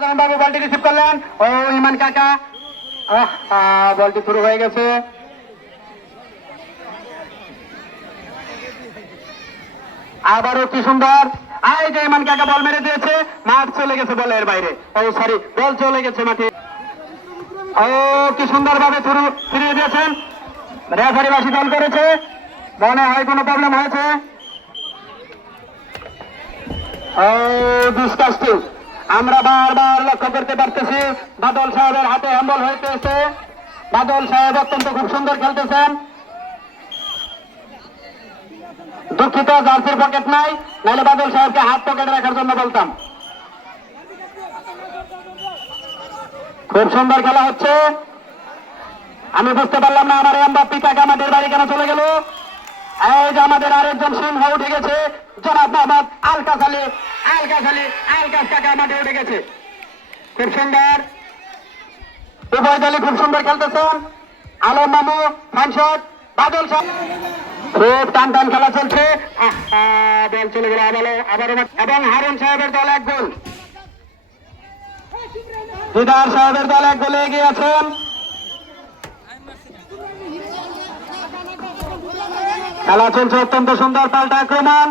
বাবু বলটি রিসিভ করলেন। ও ইমান কাকা, বলটি শুরু হয়ে গেছে। আবারও কি সুন্দর, এই যে ইমান কাকা বল মেরে দিয়েছে, মাঠ চলে গেছে বলের বাইরে। ও সরি, বল চলে গেছে মাঠে। ও কি সুন্দর ভাবে ফিরিয়ে দিয়েছেন। রেফারি বাসি দল করেছে, মনে হয় কোনো প্রবলেম হয়েছে। ও ডিসকাস্টিং, আমরা বারবার লক্ষ্য করতে পারতেছি বাদল সাহেবের হাতে হ্যান্ডবল হইতেছে। বাদল সাহেব অত্যন্ত খুব সুন্দর খেলতেছেন। দুঃখিত, জার্সির পকেট নাই, নাহলে বাদল সাহেবকে হাত পকেটে রাখার জন্য বলতাম। খুব সুন্দর খেলা হচ্ছে। আমি বুঝতে পারলাম না আমার এমবাপ্পি কাকা আমাদের বাড়ি কেন চলে গেল। এই যে আমাদের আরেকজন সিংহ উঠে গেছে, জনাব মোহাম্মদ আলকাস আলী। আলকাস কাকা মাঠে উঠে গেছে। খুব সুন্দর, উভয় দলে খুব সুন্দর খেলতেছেন। আলম মামু, ফানশট, বাদল সাহেব, খুব টান টান খেলা চলছে। বল চলে গেল আবারও, এবং হারুন সাহেবের দল এক গোল, দিদার সাহেবের দল এক গোলে এগিয়ে আছেন। খেলা চলছে অত্যন্ত সুন্দর, পাল্টা আক্রমণ।